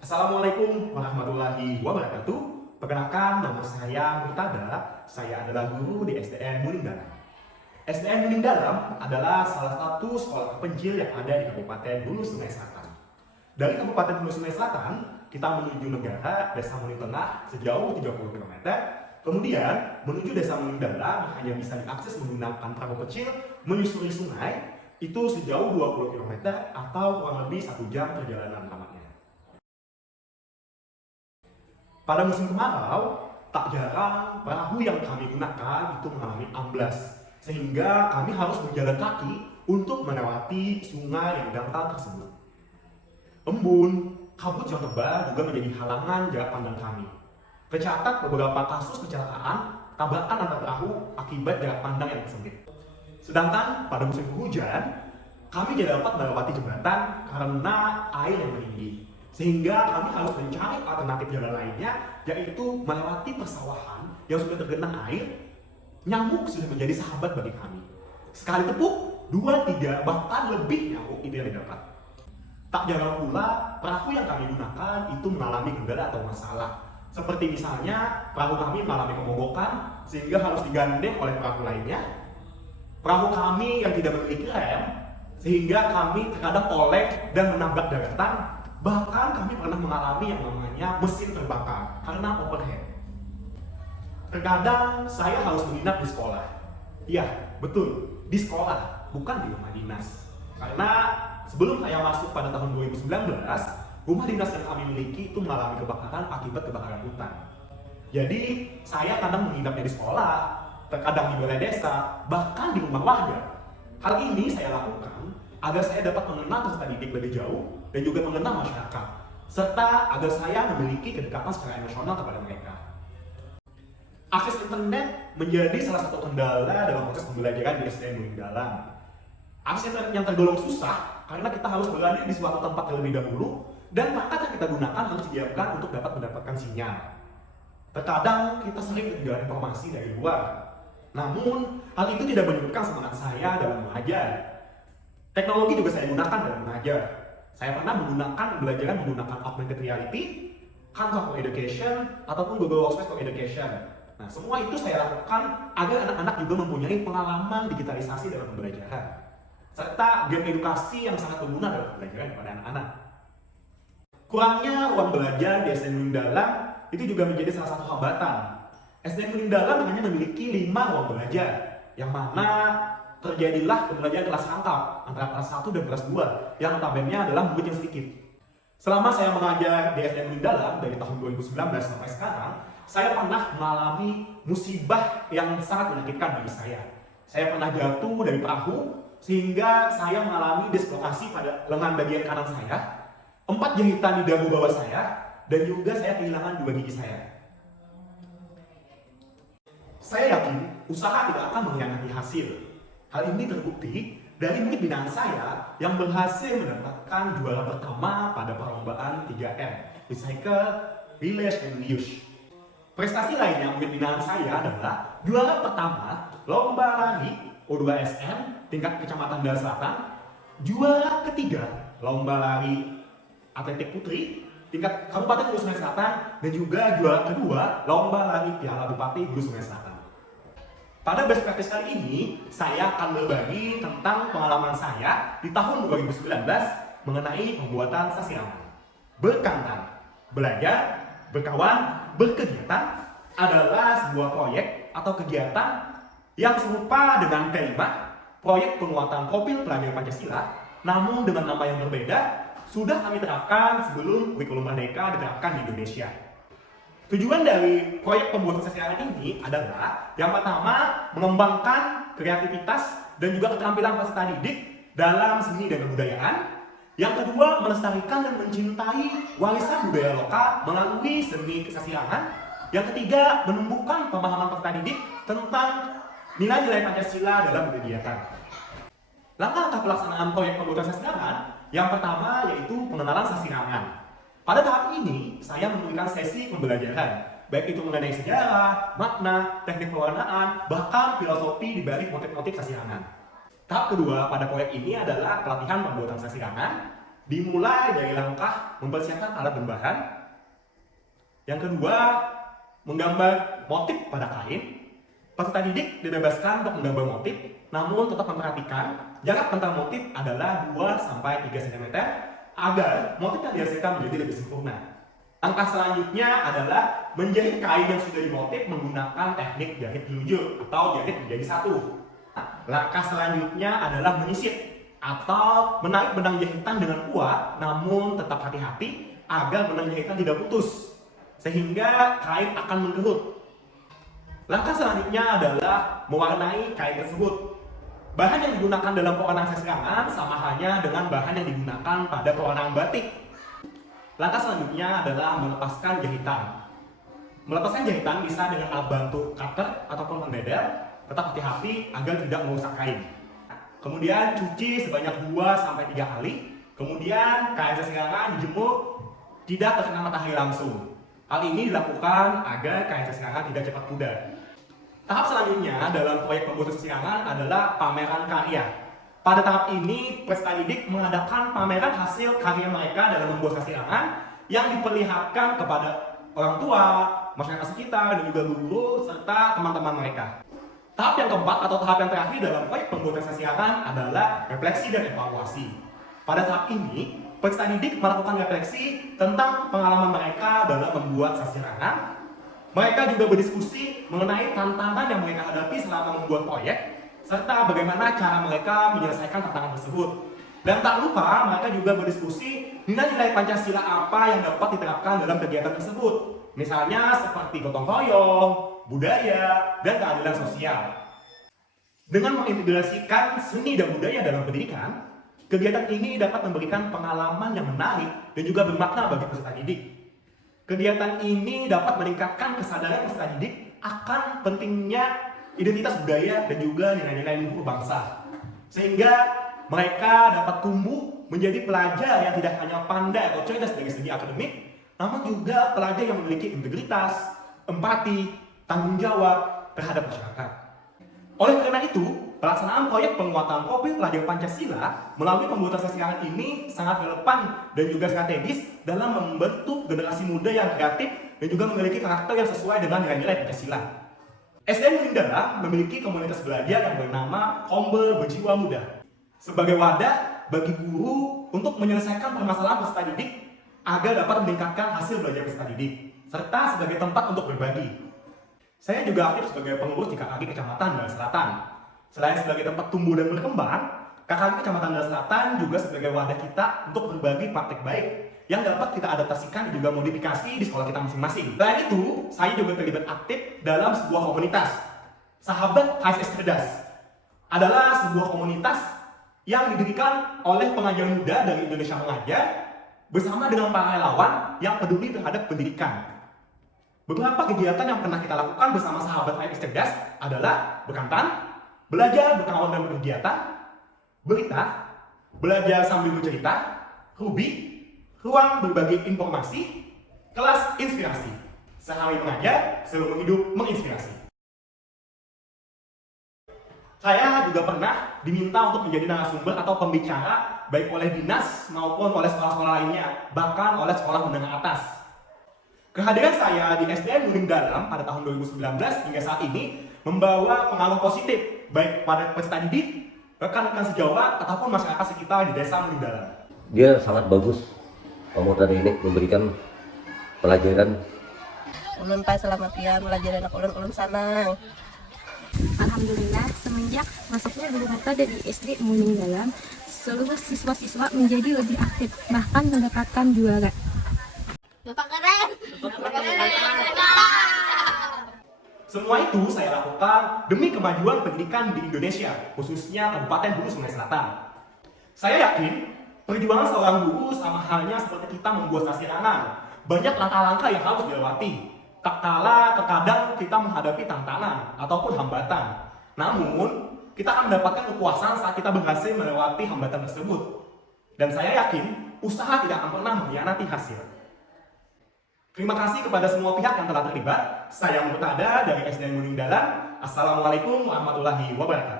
Assalamualaikum warahmatullahi wabarakatuh. Perkenalkan, nama saya Murtada. Saya adalah guru di SDN Muling Dalam. SDN Muling Dalam adalah salah satu sekolah terpencil yang ada di Kabupaten Hulu Sungai Selatan. Dari Kabupaten Hulu Sungai Selatan, kita menuju negara Desa Muling Tengah sejauh 30 km. Kemudian menuju Desa Muling Dalam hanya bisa diakses menggunakan perahu kecil menyusuri sungai, itu sejauh 20 km atau kurang lebih 1 jam perjalanan lamanya. Pada musim kemarau, tak jarang perahu yang kami gunakan itu mengalami amblas, sehingga kami harus berjalan kaki untuk melewati sungai yang dangkal tersebut. Embun, kabut yang tebal juga menjadi halangan jarak pandang kami. Tercatat beberapa kasus kecelakaan tabrakan antar perahu akibat jarak pandang yang sempit. Sedangkan pada musim hujan, kami tidak dapat melewati jembatan karena air yang meninggi. Sehingga kami harus mencari alternatif jalan lainnya, yaitu melewati persawahan yang sudah tergenang air. Nyamuk sudah menjadi sahabat bagi kami. Sekali tepuk, 2, 3, bahkan lebih nyamuk itu yang didapat. Tak jarang pula, perahu yang kami gunakan itu mengalami kendala atau masalah. Seperti misalnya, perahu kami mengalami kemogokan, sehingga harus digandeng oleh perahu lainnya. Perahu kami yang tidak memiliki rem, sehingga kami terkadang oleng dan menabrak daratan. Bahkan kami pernah mengalami yang namanya mesin terbakar karena overhead. Terkadang saya harus menginap di sekolah. Iya, betul, di sekolah, bukan di rumah dinas. Karena sebelum saya masuk pada tahun 2019, rumah dinas yang kami miliki itu mengalami kebakaran akibat kebakaran hutan. Jadi, saya kadang menginapnya di sekolah, terkadang di balai desa, bahkan di rumah warga. Hal ini saya lakukan agar saya dapat mengenal peserta didik lebih jauh dan juga mengenal masyarakat, serta agar saya memiliki kedekatan secara emosional kepada mereka. Akses internet menjadi salah satu kendala dalam proses pembelajaran di SDN Muling Dalam. Akses internet yang tergolong susah karena kita harus berada di suatu tempat terlebih dahulu dan perangkat yang kita gunakan harus disiapkan untuk dapat mendapatkan sinyal. Terkadang kita sering ketinggalan informasi dari luar. Namun, hal itu tidak menyurutkan semangat saya dalam mengajar. Teknologi juga saya gunakan dalam mengajar. Saya pernah menggunakan pembelajaran menggunakan augmented reality, Canva for Education, ataupun Google Workspace for Education. Nah, semua itu saya lakukan agar anak-anak juga mempunyai pengalaman digitalisasi dalam pembelajaran, serta game edukasi yang sangat berguna dalam pembelajaran kepada anak-anak. Kurangnya ruang belajar di SDN Muling Dalam itu juga menjadi salah satu hambatan. SDN Muling Dalam hanya memiliki 5 ruang belajar, yang mana terjadilah pembelajaran kelas rangkap antara kelas 1 dan kelas 2 yang notabene adalah murid yang sedikit. Selama saya mengajar di SDN Muling Dalam dari tahun 2019 sampai sekarang, saya pernah mengalami musibah yang sangat menyakitkan bagi saya. Saya pernah jatuh dari perahu sehingga saya mengalami dislokasi pada lengan bagian kanan saya, 4 jahitan di dagu bawah saya, dan juga saya kehilangan 2 gigi saya. Saya yakin usaha tidak akan mengkhianati hasil. Hal ini terbukti dari murid binaan saya yang berhasil mendapatkan juara pertama pada perlombaan 3R, Recycle, Reuse, and Reuse. Prestasi lainnya murid binaan saya adalah juara pertama lomba lari O2SM tingkat Kecamatan Dalam Selatan, juara ketiga lomba lari atletik putri tingkat Kabupaten Hulu Sungai Selatan, dan juga juara kedua lomba lari Piala Bupati Hulu Sungai Selatan. Pada best practice kali ini, saya akan berbagi tentang pengalaman saya di tahun 2019 mengenai pembuatan sasirangan. Berkantan, belajar, berkawan, berkegiatan adalah sebuah proyek atau kegiatan yang serupa dengan T5, proyek penguatan profil pelajar Pancasila, namun dengan nama yang berbeda, sudah kami terapkan sebelum kurikulum Merdeka diterapkan di Indonesia. Tujuan dari proyek pembuatan sasirangan ini adalah yang pertama, mengembangkan kreativitas dan juga keterampilan peserta didik dalam seni dan kebudayaan. Yang kedua, melestarikan dan mencintai warisan budaya lokal melalui seni kesasirangan. Yang ketiga, menumbuhkan pemahaman peserta didik tentang nilai-nilai Pancasila dalam kegiatan. Langkah-langkah pelaksanaan proyek pembuatan sasirangan yang pertama yaitu pengenalan sasirangan. Pada tahap ini, saya memberikan sesi pembelajaran, baik itu mengenai sejarah, makna, teknik pewarnaan, bahkan filosofi di balik motif-motif sasirangan. Tahap kedua pada proyek ini adalah pelatihan pembuatan sasirangan, Dimulai dari langkah mempersiapkan alat dan bahan. Yang kedua, menggambar motif pada kain. Peserta didik dibebaskan untuk menggambar motif, namun tetap memperhatikan jarak antara motif adalah 2-3 cm agar motif yang dihasilkan menjadi lebih sempurna. Langkah selanjutnya adalah menjahit kain yang sudah dimotif menggunakan teknik jahit telunjuk atau jahit menjadi satu. Langkah selanjutnya adalah menyisip atau menarik benang jahitan dengan kuat, namun tetap hati-hati agar benang jahitan tidak putus sehingga kain akan mengkerut. Langkah selanjutnya adalah mewarnai kain tersebut. Bahan yang digunakan dalam pewarnaan sasirangan sama halnya dengan bahan yang digunakan pada pewarnaan batik. Langkah selanjutnya adalah melepaskan jahitan. Melepaskan jahitan bisa dengan alat bantu cutter ataupun pendeder. Tetap hati-hati agar tidak merusak kain. Kemudian cuci sebanyak 2-3 kali. Kemudian kain sasirangan dijemur tidak terkena matahari langsung. Hal ini dilakukan agar kain sasirangan tidak cepat pudar. Tahap selanjutnya dalam proyek pembuatan sasirangan adalah pameran karya. Pada tahap ini, peserta didik mengadakan pameran hasil karya mereka dalam membuat sasirangan yang diperlihatkan kepada orang tua, masyarakat sekitar, dan juga guru serta teman-teman mereka. Tahap yang keempat atau tahap yang terakhir dalam proyek pembuatan sasirangan adalah refleksi dan evaluasi. Pada tahap ini, peserta didik melakukan refleksi tentang pengalaman mereka dalam membuat sasirangan. Mereka juga berdiskusi mengenai tantangan yang mereka hadapi selama membuat proyek, serta bagaimana cara mereka menyelesaikan tantangan tersebut. Dan tak lupa, mereka juga berdiskusi nilai-nilai Pancasila apa yang dapat diterapkan dalam kegiatan tersebut. Misalnya seperti gotong royong, budaya, dan keadilan sosial. Dengan mengintegrasikan seni dan budaya dalam pendidikan, kegiatan ini dapat memberikan pengalaman yang menarik dan juga bermakna bagi peserta didik. Kegiatan ini dapat meningkatkan kesadaran peserta didik akan pentingnya identitas budaya dan juga nilai-nilai luhur bangsa. Sehingga mereka dapat tumbuh menjadi pelajar yang tidak hanya pandai atau cerdas dari segi akademik, namun juga pelajar yang memiliki integritas, empati, tanggung jawab terhadap masyarakat. Oleh karena itu, pelaksanaan proyek penguatan profil pelajar Pancasila melalui pembuatan sasirangan ini sangat relevan dan juga strategis dalam membentuk generasi muda yang kreatif dan juga memiliki karakter yang sesuai dengan nilai-nilai Pancasila. SDN Muning Dalam memiliki komunitas belajar yang bernama Kombel Berjiwa Muda sebagai wadah bagi guru untuk menyelesaikan permasalahan peserta didik agar dapat meningkatkan hasil belajar peserta didik, serta sebagai tempat untuk berbagi. Saya juga aktif sebagai pengurus di KKG Kecamatan Dalam Selatan. Selain sebagai tempat tumbuh dan berkembang, KKG Kecamatan Dalam Selatan juga sebagai wadah kita untuk berbagi praktik baik yang dapat kita adaptasikan dan juga modifikasi di sekolah kita masing-masing. Selain itu, saya juga terlibat aktif dalam sebuah komunitas. Sahabat HSS Cerdas adalah sebuah komunitas yang didirikan oleh pengajar muda dari Indonesia Mengajar bersama dengan para relawan yang peduli terhadap pendidikan. Beberapa kegiatan yang pernah kita lakukan bersama sahabat HSS Cerdas adalah bekantan, belajar berkawan dan berkegiatan, berita, belajar sambil bercerita, Ruby, ruang berbagi informasi, kelas inspirasi. Sehari mengajar, seumur hidup menginspirasi. Saya juga pernah diminta untuk menjadi narasumber atau pembicara baik oleh dinas maupun oleh sekolah-sekolah lainnya, bahkan oleh sekolah menengah atas. Kehadiran saya di SDN Muning Dalam pada tahun 2019 hingga saat ini membawa pengaruh positif baik pada peserta didik, rekan-rekan sejawat, ataupun masyarakat sekitar di Desa Muning Dalam. Dia sangat bagus pemutar ini, memberikan pelajaran. Ulun Pak selamat ya belajar anak ulun senang. Alhamdulillah semenjak masuknya guru honorer dari SD Muning Dalam, seluruh siswa-siswa menjadi lebih aktif, bahkan mendapatkan juara. Bapak keren. Semua itu saya lakukan demi kemajuan pendidikan di Indonesia, khususnya Kabupaten Hulu Sungai Selatan. Saya yakin perjuangan seorang guru sama halnya seperti kita membuat sasirangan. Banyak langkah-langkah yang harus dilewati. Tak kala terkadang kita menghadapi tantangan ataupun hambatan. Namun, kita akan mendapatkan kepuasan saat kita berhasil melewati hambatan tersebut. Dan saya yakin usaha tidak akan pernah mengkhianati hasil. Terima kasih kepada semua pihak yang telah terlibat. Saya Murtada dari SDN Muning Dalam. Assalamualaikum warahmatullahi wabarakatuh.